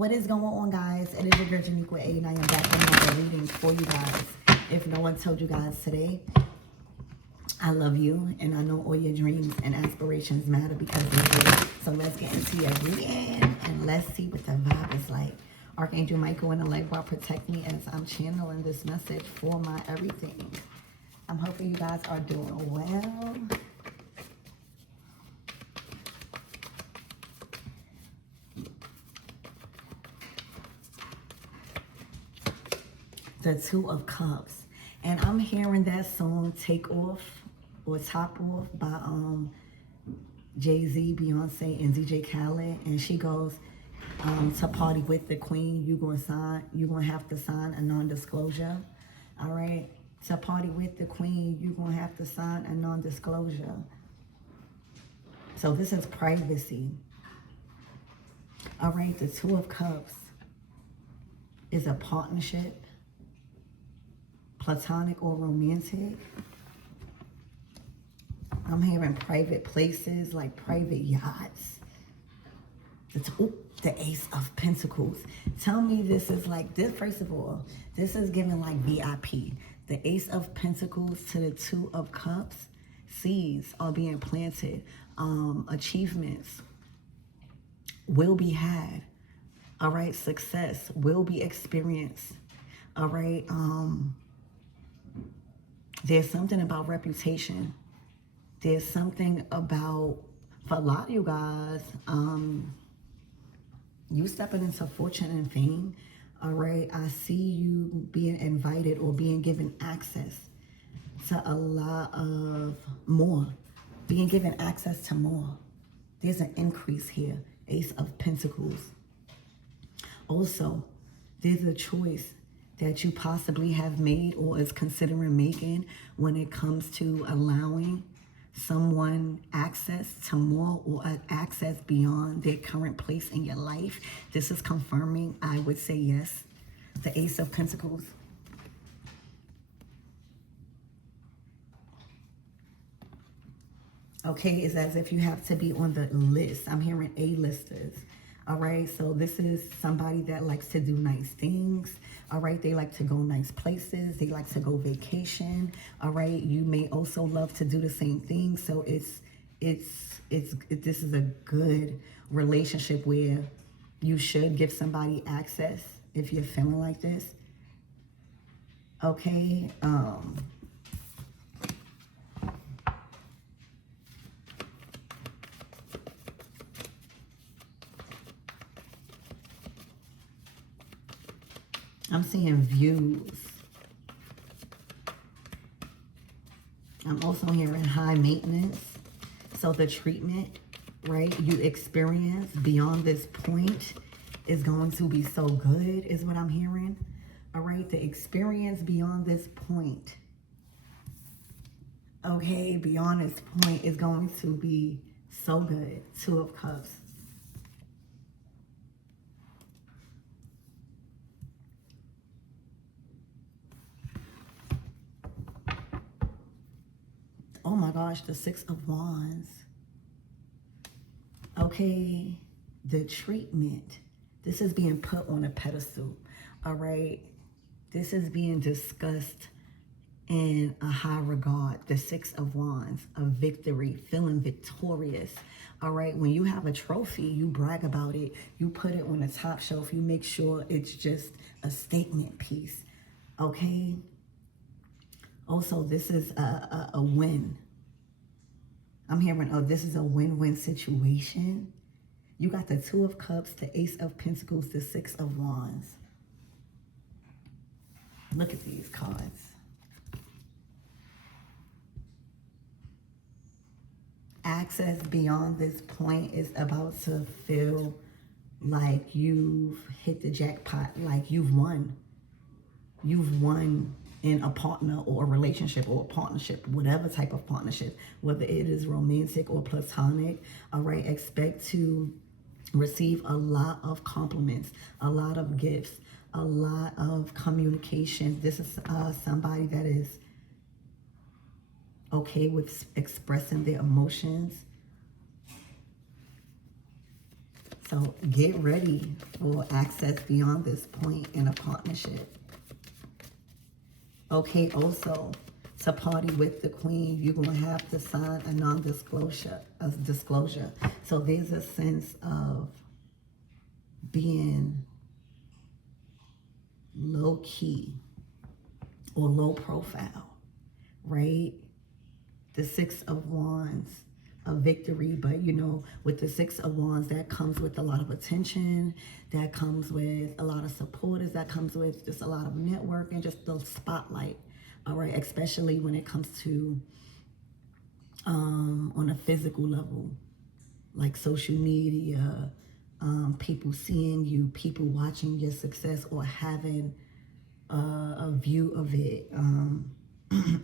What is going on, guys? It is your girl Janique with A, and I am back with another reading for you guys. If no one told you guys today, I love you, and I know all your dreams and aspirations matter because they do. So let's get into your reading, and let's see what the vibe is like. Archangel Michael and the light bar protect me as I'm channeling this message for my everything. I'm hoping you guys are doing well. The Two of Cups. And I'm hearing that song Take Off or Top Off by Jay-Z, Beyonce, and DJ Khaled. And she goes, to party with the queen, you're gonna have to sign a non-disclosure. All right. To party with the queen, you're gonna have to sign a non-disclosure. So this is privacy. All right, the Two of Cups is a partnership. Platonic or romantic. I'm hearing private places, like private yachts. The Ace of Pentacles. Tell me this is like this. First of all, this is giving like VIP. The Ace of Pentacles to the Two of Cups. Seeds are being planted. Achievements will be had. All right. Success will be experienced. All right. There's something about reputation. There's something about, for a lot of you guys, you stepping into fortune and fame. All right. I see you being invited or being given access to a lot of more. Being given access to more. There's an increase here. Ace of Pentacles. Also, there's a choice that you possibly have made or is considering making when it comes to allowing someone access to more or access beyond their current place in your life. This is confirming, I would say yes. The Ace of Pentacles. Okay, it's as if you have to be on the list. I'm hearing A-listers. All right, so this is somebody that likes to do nice things. All right, they like to go nice places. They like to go vacation. All right, you may also love to do the same thing. So this is a good relationship where you should give somebody access if you're feeling like this. Okay, I'm seeing views. I'm also hearing high maintenance. So the treatment, right, you experience beyond this point is going to be so good, is what I'm hearing. All right, the experience beyond this point, okay, beyond this point is going to be so good. Two of Cups. Oh my gosh, the Six of Wands. Okay, the treatment. This is being put on a pedestal, all right? This is being discussed in a high regard. The Six of Wands, a victory, feeling victorious, all right? When you have a trophy, you brag about it. You put it on the top shelf. You make sure it's just a statement piece, okay? Also, this is a win. I'm hearing, oh, this is a win-win situation. You got the Two of Cups, the Ace of Pentacles, the Six of Wands. Look at these cards. Access beyond this point is about to feel like you've hit the jackpot, like you've won. You've won in a partner or a relationship or a partnership, whatever type of partnership, whether it is romantic or platonic. All right, expect to receive a lot of compliments, a lot of gifts, a lot of communication. This is somebody that is okay with expressing their emotions. So get ready for access beyond this point in a partnership. Okay, also, to party with the queen, you're going to have to sign a non-disclosure, disclosure. So there's a sense of being low-key or low profile, right? The Six of Wands, a victory, but you know, with the Six of Wands, that comes with a lot of attention, that comes with a lot of supporters, that comes with just a lot of network and just the spotlight, all right? Especially when it comes to on a physical level, like social media, people seeing you, people watching your success or having a view of it,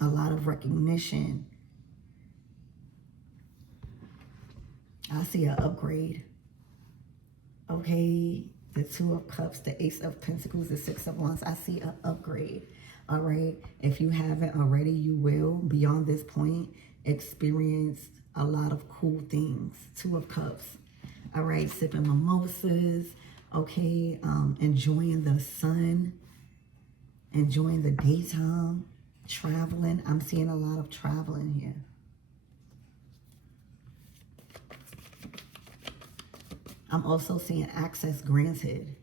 a lot of recognition. I see an upgrade. Okay, the Two of Cups, the Ace of Pentacles, the Six of Wands. I see an upgrade. All right, if you haven't already, you will. Beyond this point, experience a lot of cool things. Two of Cups. All right, sipping mimosas. Okay, enjoying the sun, enjoying the daytime, traveling. I'm seeing a lot of traveling here. I'm also seeing access granted.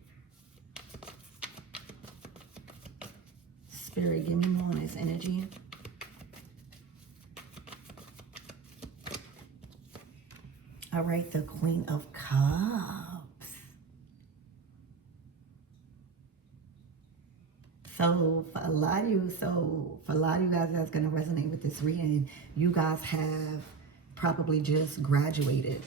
Spirit, give me more on this energy. All right, the Queen of Cups. So for a lot of you guys that's going to resonate with this reading, you guys have probably just graduated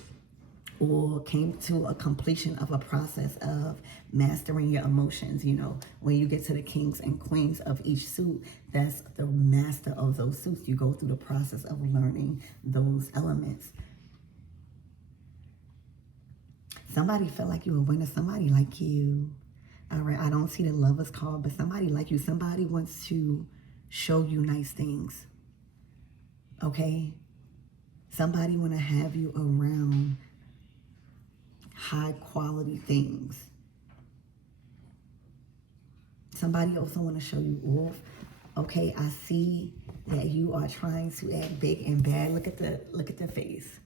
or came to a completion of a process of mastering your emotions. You know, when you get to the kings and queens of each suit, that's the master of those suits. You go through the process of learning those elements. Somebody felt like you were winning. Somebody like you. All right, I don't see the Lovers card, but somebody like you. Somebody wants to show you nice things. Okay? Somebody want to have you around high quality things. Somebody also want to show you off. Okay, I see that you are trying to act big and bad. Look at the face.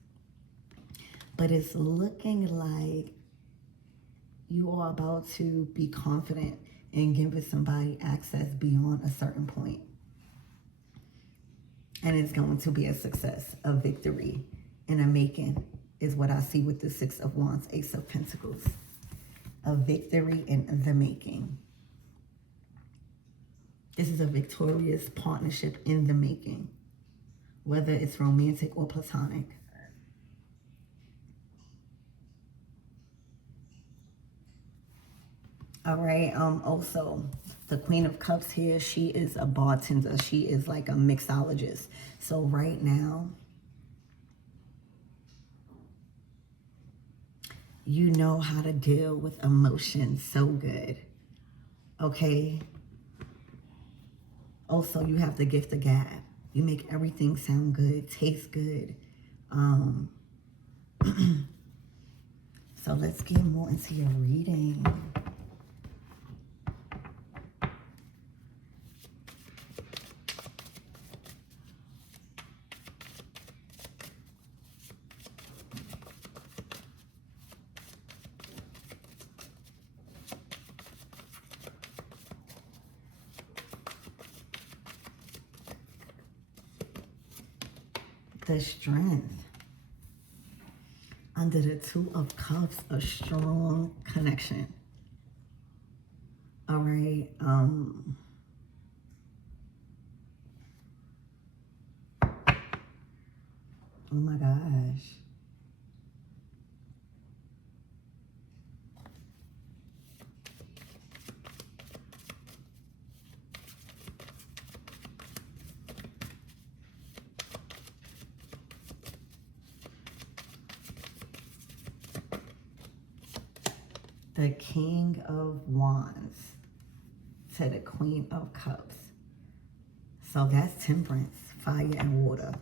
But it's looking like you are about to be confident in giving somebody access beyond a certain point. And it's going to be a success, a victory, and a making is what I see with the Six of Wands, Ace of Pentacles. A victory in the making. This is a victorious partnership in the making, whether it's romantic or platonic. All right, also, the Queen of Cups here, she is a bartender. She is like a mixologist. So right now, you know how to deal with emotions so good, okay? Also, you have the gift of gab. You make everything sound good, taste good. So let's get more into your reading. The Strength. Under the Two of Cups, a strong connection. All right. Oh my gosh. The King of Wands to the Queen of Cups. So that's temperance, fire and water.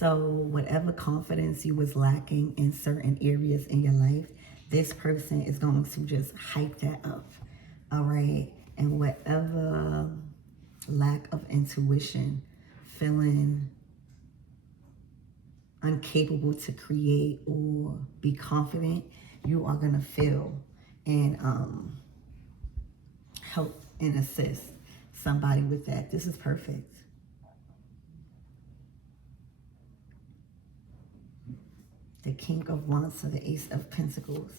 So whatever confidence you was lacking in certain areas in your life, this person is going to just hype that up. All right. And whatever lack of intuition, feeling incapable to create or be confident, you are going to feel and help and assist somebody with that. This is perfect. The King of Wands to the Ace of Pentacles.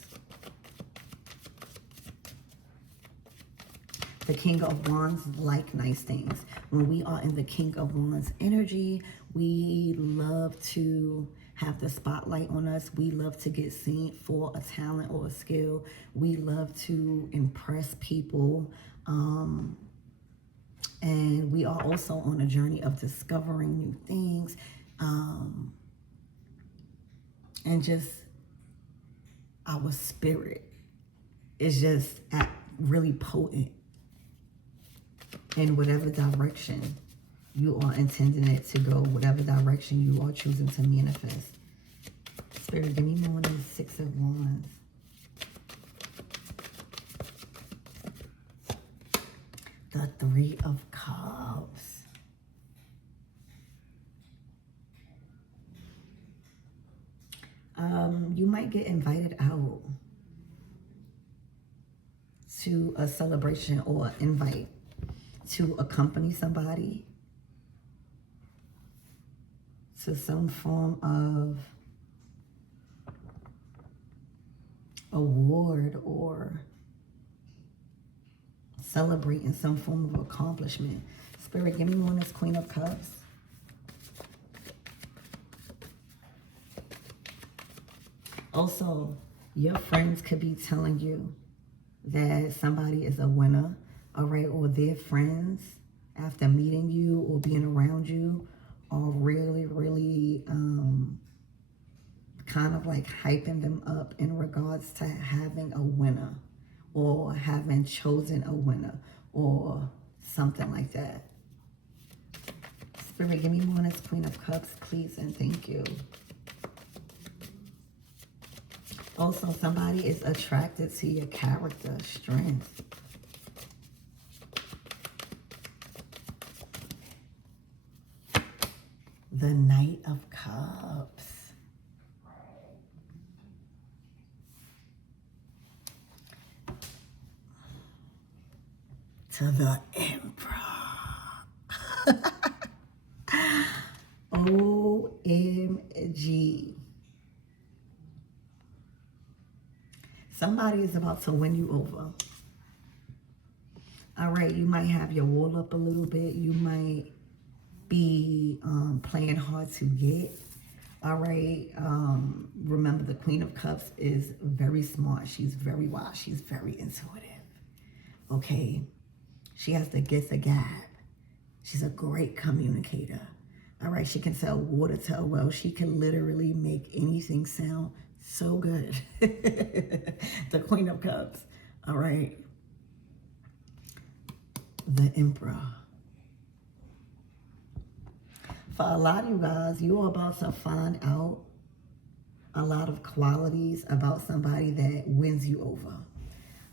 The King of Wands like nice things. When we are in the King of Wands energy, we love to have the spotlight on us. We love to get seen for a talent or a skill. We love to impress people. And we are also on a journey of discovering new things. And just our spirit is just really potent in whatever direction you are intending it to go, whatever direction you are choosing to manifest. Spirit, give me more than the Six of Wands. The Three of Cups. You might get invited out to a celebration or invite to accompany somebody to some form of award or celebrating some form of accomplishment. Spirit, give me one that's Queen of Cups. Also, your friends could be telling you that somebody is a winner, all right, or their friends, after meeting you or being around you, are really, really kind of like hyping them up in regards to having a winner or having chosen a winner or something like that. Spirit, give me one as Queen of Cups, please, and thank you. Also, somebody is attracted to your character, strength. The Knight of Cups. To the Emperor. OMG. Somebody is about to win you over. All right, you might have your wall up a little bit. You might be playing hard to get. All right, remember the Queen of Cups is very smart. She's very wise. She's very intuitive. Okay, she has the gift of gab. She's a great communicator. All right, she can tell water to a well. She can literally make anything sound so good. The Queen of Cups. All right. The Emperor. For a lot of you guys, you are about to find out a lot of qualities about somebody that wins you over.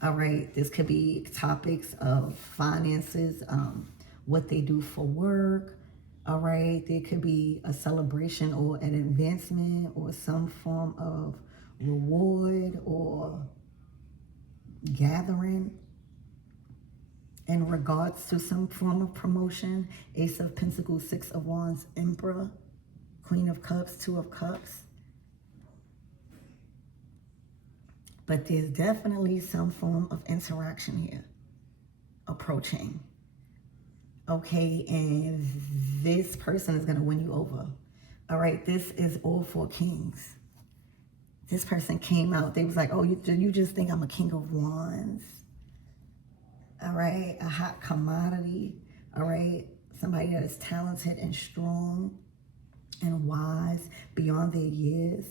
All right. This could be topics of finances, what they do for work. All right, there could be a celebration or an advancement or some form of reward or gathering in regards to some form of promotion. Ace of Pentacles, Six of Wands, Emperor, Queen of Cups, Two of Cups. But there's definitely some form of interaction here approaching. Okay, and this person is going to win you over. All right, this is all four kings. This person came out. They was like, oh, you just think I'm a King of Wands. All right, a hot commodity. All right, somebody that is talented and strong and wise beyond their years.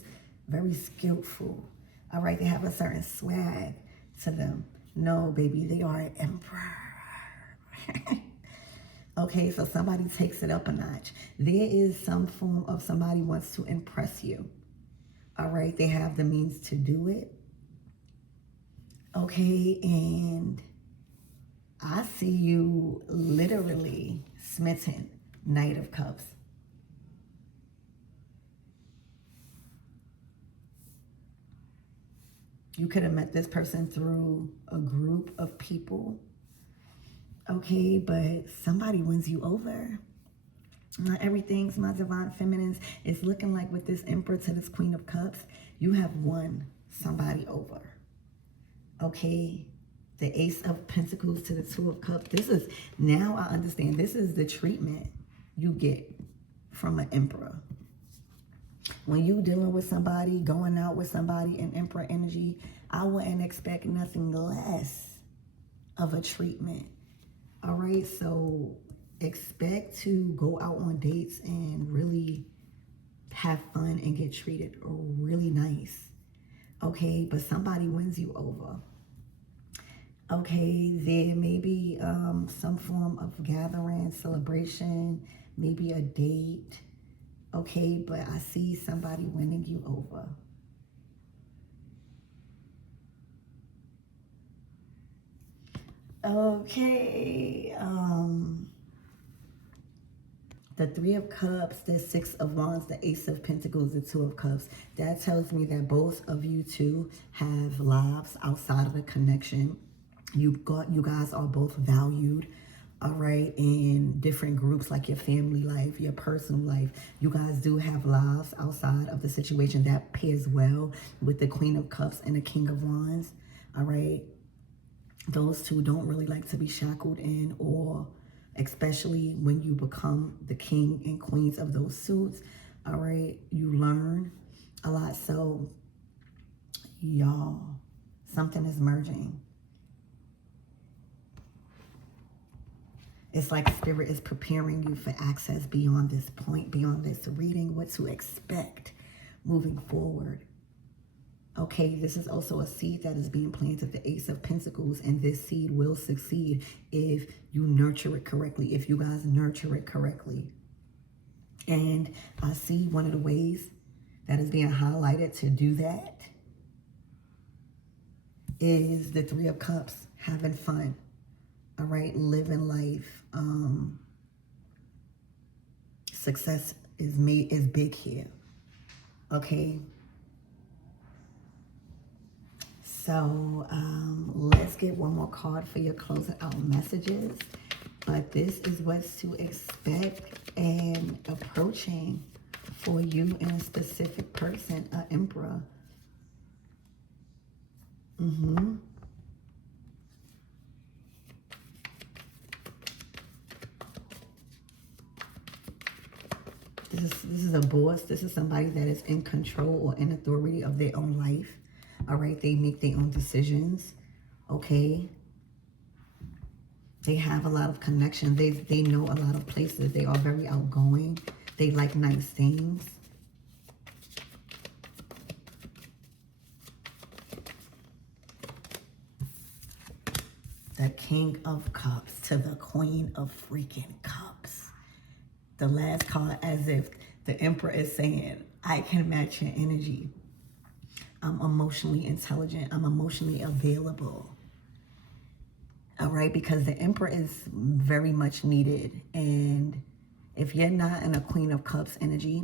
Very skillful. All right, they have a certain swag to them. No, baby, they are an emperor. Okay, so somebody takes it up a notch. There is some form of somebody wants to impress you. All right, they have the means to do it. Okay, and I see you literally smitten, Knight of Cups. You could have met this person through a group of people. Okay, but somebody wins you over. Not everything's my divine feminines. It's looking like with this Emperor to this Queen of Cups, you have won somebody over. Okay, the Ace of Pentacles to the Two of Cups. This is, now I understand, this is the treatment you get from an Emperor. When you dealing with somebody, going out with somebody in Emperor energy, I wouldn't expect nothing less of a treatment. All right, so expect to go out on dates and really have fun and get treated really nice. Okay, but somebody wins you over. Okay, there may be some form of gathering, celebration, maybe a date. Okay, but I see somebody winning you over. Okay, the Three of Cups, the Six of Wands, the Ace of Pentacles, the Two of Cups. That tells me that both of you two have lives outside of the connection. You guys are both valued, all right, in different groups, like your family life, your personal life. You guys do have lives outside of the situation. That pairs well with the Queen of Cups and the King of Wands, all right. Those two don't really like to be shackled in, or especially when you become the king and queens of those suits, all right, you learn a lot. So, y'all, something is merging. It's like Spirit is preparing you for access beyond this point, beyond this reading, what to expect moving forward. Okay, this is also a seed that is being planted, the Ace of Pentacles, and this seed will succeed if you nurture it correctly, if you guys nurture it correctly. And I see one of the ways that is being highlighted to do that is the Three of Cups, having fun, all right, living life. Success is big here, okay? So let's get one more card for your closing out messages. But this is what's to expect and approaching for you and a specific person, an Emperor. This is a boss. This is somebody that is in control or in authority of their own life. All right, they make their own decisions. Okay, they have a lot of connections. They know a lot of places. They are very outgoing. They like nice things. The King of Cups to the Queen of freaking Cups. The last card, as if the Emperor is saying, I can match your energy. I'm emotionally intelligent. I'm emotionally available. All right, because the Emperor is very much needed. And if you're not in a Queen of Cups energy,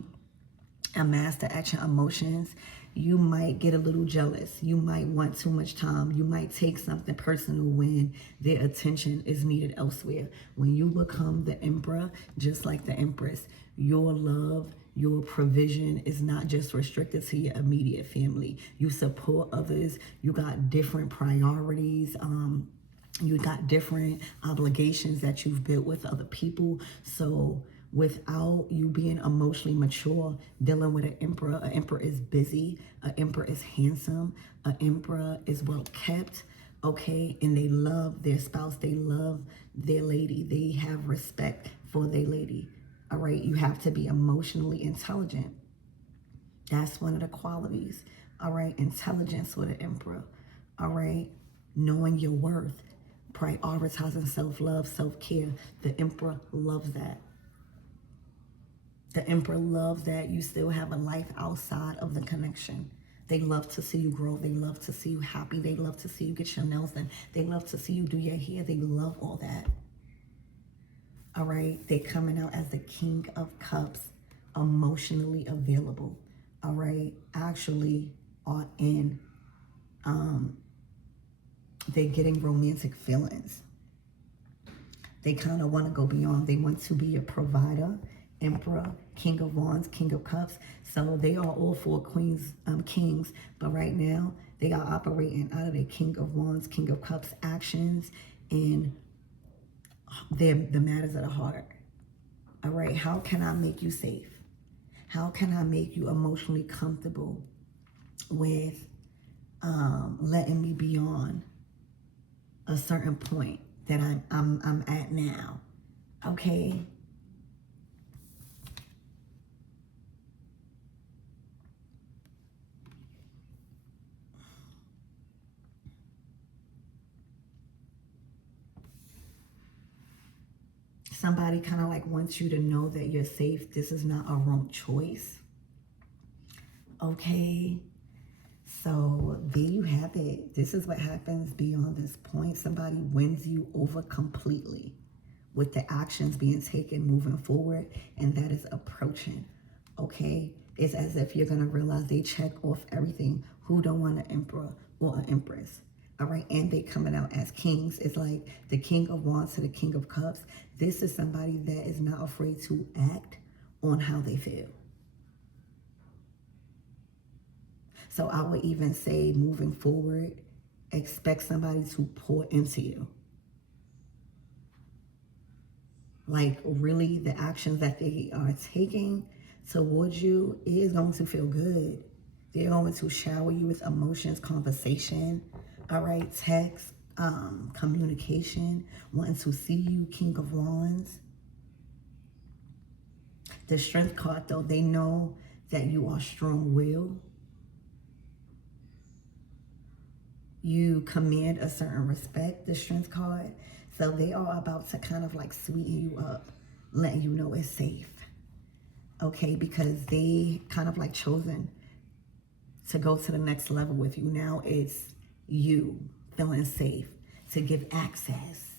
a master at your emotions, you might get a little jealous. You might want too much time. You might take something personal when their attention is needed elsewhere. When you become the Emperor, just like the Empress, your love, your provision is not just restricted to your immediate family. You support others. You got different priorities. You got different obligations that you've built with other people. So without you being emotionally mature, dealing with an Emperor is busy, an Emperor is handsome, an Emperor is well kept, okay? And they love their spouse, they love their lady, they have respect for their lady, all right? You have to be emotionally intelligent. That's one of the qualities, all right? Intelligence with an Emperor, all right? Knowing your worth. prioritizing self-love, self-care. The Emperor loves that. The Emperor loves that you still have a life outside of the connection. They love to see you grow. They love to see you happy. They love to see you get your nails done. They love to see you do your hair. They love all that. All right? They're coming out as the King of Cups, emotionally available. All right? Actually are in, they're getting romantic feelings. They kind of want to go beyond. They want to be a provider, Emperor, King of Wands, King of Cups. So they are all four kings. But right now, they are operating out of the King of Wands, King of Cups actions and the matters of the heart. All right, how can I make you safe? How can I make you emotionally comfortable with letting me beyond a certain point that I'm at now? Okay. Somebody kind of like wants you to know that you're safe. This is not a wrong choice. Okay. So there you have it. This is what happens beyond this point. Somebody wins you over completely with the actions being taken moving forward, and that is approaching. Okay. It's as if you're going to realize they check off everything. Who don't want an emperor or an empress? All right, and they coming out as kings. It's like the King of Wands to the King of Cups. This is somebody that is not afraid to act on how they feel. So I would even say moving forward, expect somebody to pour into you. Like really the actions that they are taking towards you is going to feel good. They're going to shower you with emotions, conversation, all right, text, communication, wanting to see you, King of Wands. The Strength card, though, they know that you are strong-willed. You command a certain respect, the Strength card. So they are about to kind of like sweeten you up, letting you know it's safe. Okay, because they kind of like chosen to go to the next level with you. Now it's you feeling safe to give access,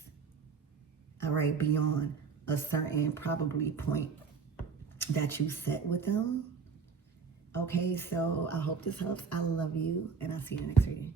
all right, beyond a certain probably point that you set with them. Okay, so I hope this helps. I love you, and I'll see you in the next reading.